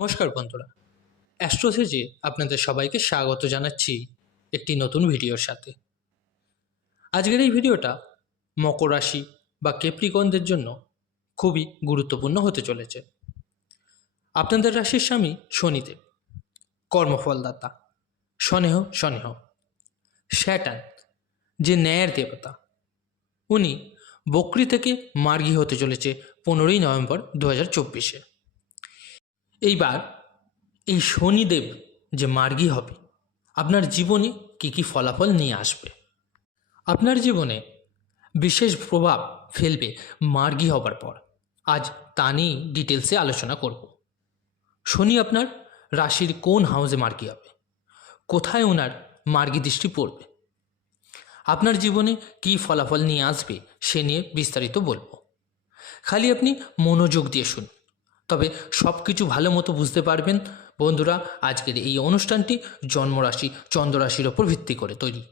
নমস্কার বন্ধুরা, অ্যাস্ট্রোসেজে আপনাদের সবাইকে স্বাগত জানাচ্ছি একটি নতুন ভিডিওর সাথে। আজকের এই ভিডিওটা মকর রাশি বা ক্যাপ্রিকনদের জন্য খুবই গুরুত্বপূর্ণ হতে চলেছে। আপনাদের রাশির স্বামী শনিদেব, কর্মফলদাতা, স্বনেহ স্যাটার্ন যে ন্যায়ের দেবতা, উনি বকরি থেকে মার্গী হতে চলেছে 15ই নভেম্বর 2024-এ। এইবার এই শনিদেব যে মার্গী হবে, আপনার জীবনে কী কী ফলাফল নিয়ে আসবে, আপনার জীবনে বিশেষ প্রভাব ফেলবে মার্গী হবার পর, আজ তা নিয়ে ডিটেলসে আলোচনা করব। শনি আপনার রাশির কোন হাউসে মার্গী হবে, কোথায় ওনার মার্গী দৃষ্টি পড়বে, আপনার জীবনে কী ফলাফল নিয়ে আসবে সে নিয়ে বিস্তারিত বলবো। খালি আপনি মনোযোগ দিয়ে শুনুন, তবে সব কিছু ভালো মতো বুঝতে পারবেন। বন্ধুরা, আজকের এই অনুষ্ঠানটি জন্মরাশি চন্দ্ররাশির ওপর ভিত্তি করে তৈরি।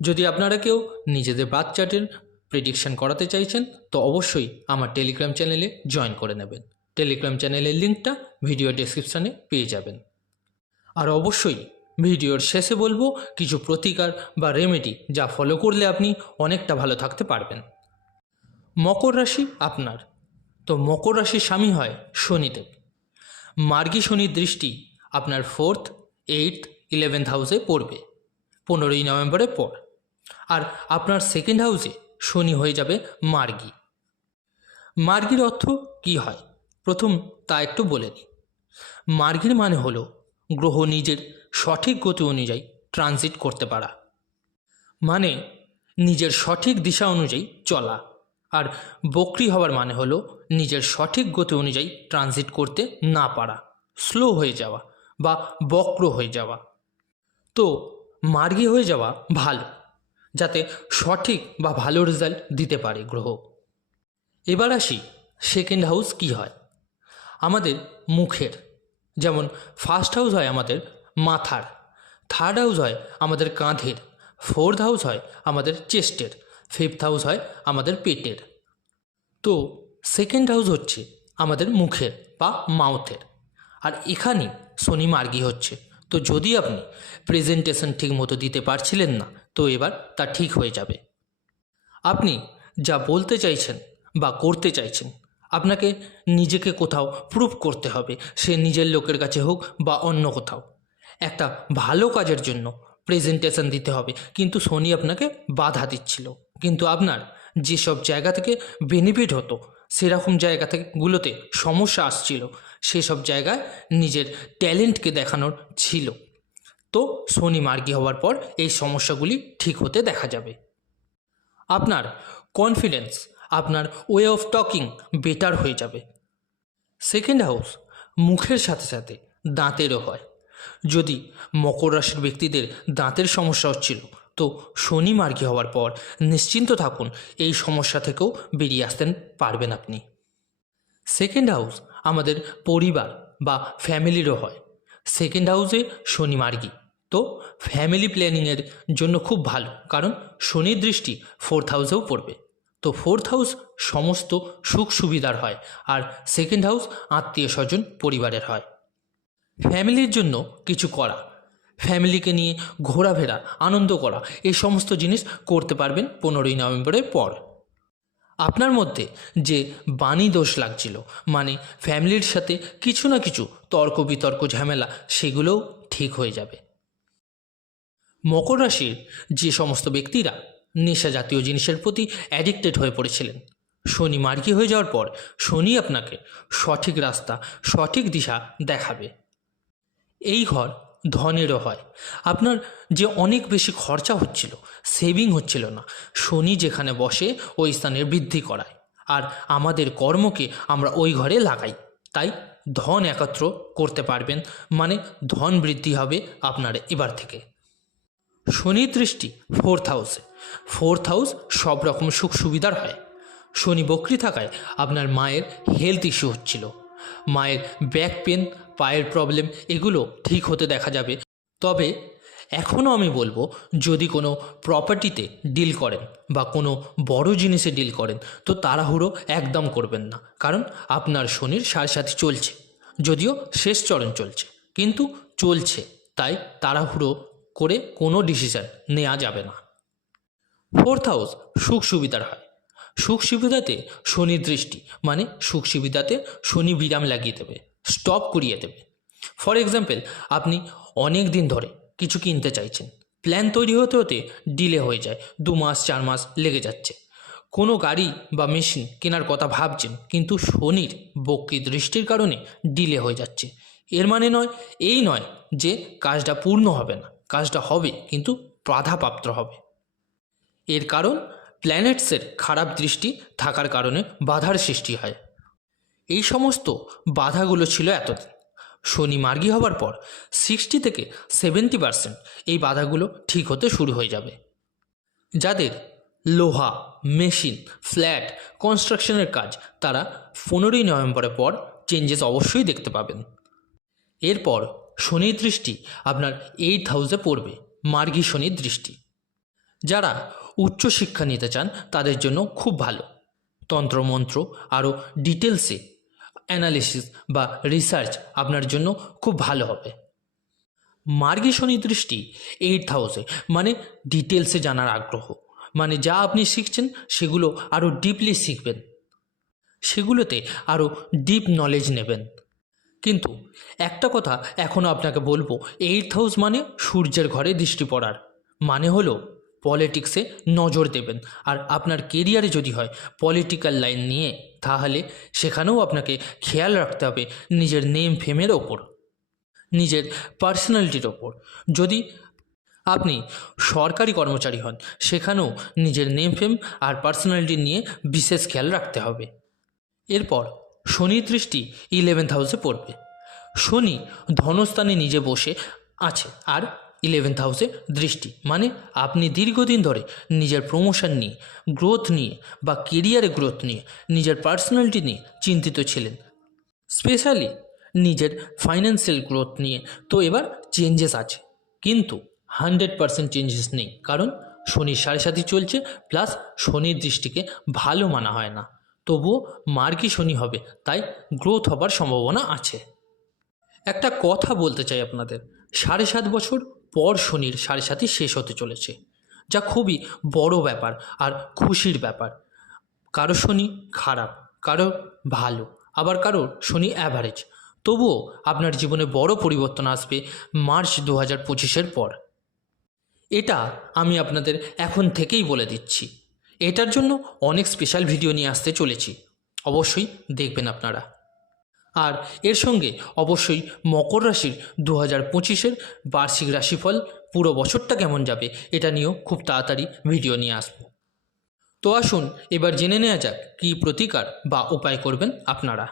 যদি আপনারা কেউ নিজেদের বার্থ চার্টের প্রেডিকশন করাতে চাইছেন তো অবশ্যই আমার টেলিগ্রাম চ্যানেলে জয়েন করে নেবেন। টেলিগ্রাম চ্যানেলের লিঙ্কটা ভিডিও ডেসক্রিপশানে পেয়ে যাবেন। আর অবশ্যই ভিডিওর শেষে বলবো কিছু প্রতিকার বা রেমেডি যা ফলো করলে আপনি অনেকটা ভালো থাকতে পারবেন। মকর রাশি আপনার, তো মকর রাশির স্বামী হয় শনিদেব। মার্গী শনির দৃষ্টি আপনার 4th, 8th, 11th হাউসে পড়বে 15ই নভেম্বরের পর। আর আপনার 2nd হাউসে শনি হয়ে যাবে মার্গী। মার্গীর অর্থ কী হয় প্রথম তা একটু বলে নিই। মার্গীর মানে হলো গ্রহ নিজের সঠিক গতি অনুযায়ী ট্রানজিট করতে পারা, মানে নিজের সঠিক দিশা অনুযায়ী চলা। আর বক্রি হওয়ার মানে হলো নিজের সঠিক গতি অনুযায়ী ট্রানজিট করতে না পারা, স্লো হয়ে যাওয়া বা বক্র হয়ে যাওয়া। তো মার্গী হয়ে যাওয়া ভালো, যাতে সঠিক বা ভালো রেজাল্ট দিতে পারে গ্রহ। এবার আসি 2nd হাউস কি হয় আমাদের মুখের। যেমন 1st হাউস হয় আমাদের মাথার, 3rd হাউস হয় আমাদের কাঁধের, 4th হাউস হয় আমাদের চেস্টের, 5th হাউস হয় আমাদের পেটের। তো 2nd হাউস হচ্ছে আমাদের মুখের বা মাউথের, আর এখানেই শনি মার্গী হচ্ছে। তো যদি আপনি প্রেজেন্টেশন ঠিক মতো দিতে পারছিলেন না, তো এবার তা ঠিক হয়ে যাবে। আপনি যা বলতে চাইছেন বা করতে চাইছেন, আপনাকে নিজেকে কোথাও প্রুভ করতে হবে, সে নিজের লোকের কাছে হোক বা অন্য কোথাও। একটা ভালো কাজের জন্য প্রেজেন্টেশন দিতে হবে, কিন্তু শনি আপনাকে বাধা দিচ্ছিল। কিন্তু আপনার যেসব জায়গা থেকে বেনিফিট হতো, সেরকম জায়গা থেকে গুলোতে সমস্যা আসছিল, সেসব জায়গায় নিজের ট্যালেন্টকে দেখানোর ছিল। তো শনি মার্গী হওয়ার পর এই সমস্যাগুলি ঠিক হতে দেখা যাবে। আপনার কনফিডেন্স, আপনার ওয়ে অফ টকিং বেটার হয়ে যাবে। 2nd হাউস মুখের সাথে সাথে দাঁতেরও হয়। যদি মকর রাশির ব্যক্তিদের দাঁতের সমস্যা হচ্ছিল, তো শনি মার্গী হওয়ার পর নিশ্চিন্ত থাকুন, এই সমস্যা থেকেও বেরিয়ে আসতে পারবেন আপনি। 2nd হাউস আমাদের পরিবার বা ফ্যামিলিরও হয়। 2nd হাউসে শনি মার্গী, তো ফ্যামিলি প্ল্যানিংয়ের জন্য খুব ভালো, কারণ শনির দৃষ্টি 4th হাউসেও পড়বে। তো 4th হাউস সমস্ত সুখ সুবিধার হয়, আর 2nd হাউস আত্মীয় স্বজন পরিবারের হয়। ফ্যামিলির জন্য কিছু করা, ফ্যামিলিকে নিয়ে ঘোরাফেরা, আনন্দ করা, এই সমস্ত জিনিস করতে পারবেন 15ই নভেম্বরের পর। আপনার মধ্যে যে বাণী দোষ লাগছিল, মানে ফ্যামিলির সাথে কিছু না কিছু তর্ক বিতর্ক ঝামেলা, সেগুলোও ঠিক হয়ে যাবে। মকর রাশির যে সমস্ত ব্যক্তিরা নেশা জাতীয় জিনিসের প্রতি অ্যাডিক্টেড হয়ে পড়েছিলেন, শনি মার্গী হয়ে যাওয়ার পর শনি আপনাকে সঠিক রাস্তা, সঠিক দিশা দেখাবে। এই ঘর ধনেরও হয়। আপনার যে অনেক বেশি খরচা হচ্ছিল, সেভিং হচ্ছিল না, শনি যেখানে বসে ওই স্থানের বৃদ্ধি করায়, আর আমাদের কর্মকে আমরা ওই ঘরে লাগাই, তাই ধন একত্র করতে পারবেন, মানে ধন বৃদ্ধি হবে আপনার এবার থেকে। শনির দৃষ্টি 4th হাউসে, 4th হাউস সব রকম সুখ সুবিধার হয়। শনি বক্রি থাকায় আপনার মায়ের হেলথ ইস্যু হচ্ছিল, মায়ের ব্যাক পেন, পায়ের প্রবলেম, এগুলো ঠিক হতে দেখা যাবে। তবে এখনও আমি বলবো, যদি কোনো প্রপার্টিতে ডিল করেন বা কোনো বড় জিনিসে ডিল করেন, তো তাড়াহুড়ো একদম করবেন না, কারণ আপনার শনির সাড়ে সাথে চলছে। যদিও শেষ চরণ চলছে, কিন্তু চলছে, তাই তাড়াহুড়ো করে কোনো ডিসিশন নেওয়া যাবে না। 4th হাউস সুখ সুবিধার হয়। সুখ সুবিধাতে শনির দৃষ্টি, মানে সুখ সুবিধাতে শনি বিরাম লাগিয়ে দেবে, স্টপ করিয়ে দেবে। ফর এক্সাম্পল, আপনি অনেক দিন ধরে কিছু কিনতে চাইছেন, প্ল্যান তৈরি হতে হতে ডিলে হয়ে যায়, 2 মাস 4 মাস লেগে যাচ্ছে। কোনো গাড়ি বা মেশিন কেনার কথা ভাবছেন, কিন্তু শনির বক্রী দৃষ্টির কারণে ডিলে হয়ে যাচ্ছে। এর মানে এই নয় যে কাজটা পূর্ণ হবে না, কাজটা হবে, কিন্তু বাধাপ্রাপ্ত হবে। এর কারণ প্ল্যানেটসের খারাপ দৃষ্টি থাকার কারণে বাধার সৃষ্টি হয়। এই সমস্ত বাধাগুলো ছিল এতদিন। শনি মার্গী হবার পর 60 থেকে 70% এই বাধাগুলো ঠিক হতে শুরু হয়ে যাবে। যাদের লোহা, মেশিন, ফ্ল্যাট, কনস্ট্রাকশনের কাজ, তারা 15ই নভেম্বরের পর চেঞ্জেস অবশ্যই দেখতে পাবেন। এরপর শনির দৃষ্টি আপনার 8th হাউসে পড়বে, মার্গী শনির দৃষ্টি। যারা উচ্চশিক্ষা নিতে চান তাদের জন্য খুব ভালো। তন্ত্রমন্ত্র আরও ডিটেলসে অ্যানালিসিস বা রিসার্চ আপনার জন্য খুব ভালো হবে। মার্গী শনি দৃষ্টি 8th হাউসে, মানে ডিটেলসে জানার আগ্রহ, মানে যা আপনি শিখছেন সেগুলো আরও ডিপলি শিখবেন, সেগুলোতে আরও ডিপ নলেজ নেবেন। কিন্তু একটা কথা এখনও আপনাকে বলবো, 8th হাউস মানে সূর্যের ঘরে দৃষ্টি পড়ার, মানে হলো পলিটিক্সে নজর দেবেন। আর আপনার কেরিয়ারে যদি হয় পলিটিক্যাল লাইন নিয়ে, তাহলে সেখানেও আপনাকে খেয়াল রাখতে হবে নিজের নেম ফেমের ওপর, নিজের পার্সোনালিটির ওপর। যদি আপনি সরকারি কর্মচারী হন, সেখানেও নিজের নেম ফেম আর পার্সোনালিটি নিয়ে বিশেষ খেয়াল রাখতে হবে। এরপর শনির দৃষ্টি 11th হাউসে পড়বে। শনি ধনস্থানে নিজে বসে আছে, আর 11th হাউসে দৃষ্টি, মানে আপনি দীর্ঘদিন ধরে নিজের প্রমোশন নিয়ে, গ্রোথ নিয়ে বা কেরিয়ারে গ্রোথ নিয়ে, নিজের পার্সোনালিটি নিয়ে চিন্তিত ছিলেন, স্পেশালি নিজের ফাইন্যান্সিয়াল গ্রোথ নিয়ে। তো এবার চেঞ্জেস আছে, কিন্তু 100% চেঞ্জেস নেই, কারণ শনির 7.5 চলছে, প্লাস শনির দৃষ্টিকে ভালো মানা হয় না। তবুও মার্গী শনি হবে, তাই গ্রোথ হবার সম্ভাবনা আছে। একটা কথা বলতে চাই আপনাদের, 7.5 বছর পর শনির 7.5 শেষ হতে চলেছে, যা খুবই বড় ব্যাপার আর খুশির ব্যাপার। কারো শনি খারাপ, কারো ভালো, আবার কারো শনি অ্যাভারেজ। তবুও আপনার জীবনে বড় পরিবর্তন আসবে মার্চ 2025-এর পর। এটা আমি আপনাদের এখন থেকেই বলে দিচ্ছি। এটার জন্য অনেক স্পেশাল ভিডিও নিয়ে আসতে চলেছি, অবশ্যই দেখবেন আপনারা। আর এর সঙ্গে অবশ্যই মকর রাশির 2025-এর বার্ষিক রাশিফল, পুরো বছরটা কেমন যাবে, এটা নিয়েও খুব তাড়াতাড়ি ভিডিও নিয়ে আসব। তো আসুন এবার জেনে নেওয়া যাক কী প্রতিকার বা উপায় করবেন আপনারা।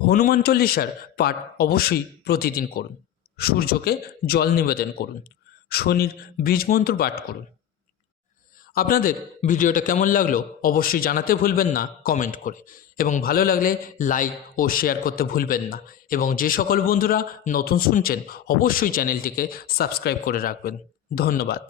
হনুমান চল্লিশার পাঠ অবশ্যই প্রতিদিন করুন, সূর্যকে জল নিবেদন করুন, শনির বীজমন্ত্র পাঠ করুন। আপনাদের ভিডিওটা কেমন লাগলো অবশ্যই জানাতে ভুলবেন না কমেন্ট করে, এবং ভালো লাগলে লাইক ও শেয়ার করতে ভুলবেন না। এবং যে সকল বন্ধুরা নতুন শুনছেন অবশ্যই চ্যানেলটিকে সাবস্ক্রাইব করে রাখবেন। ধন্যবাদ।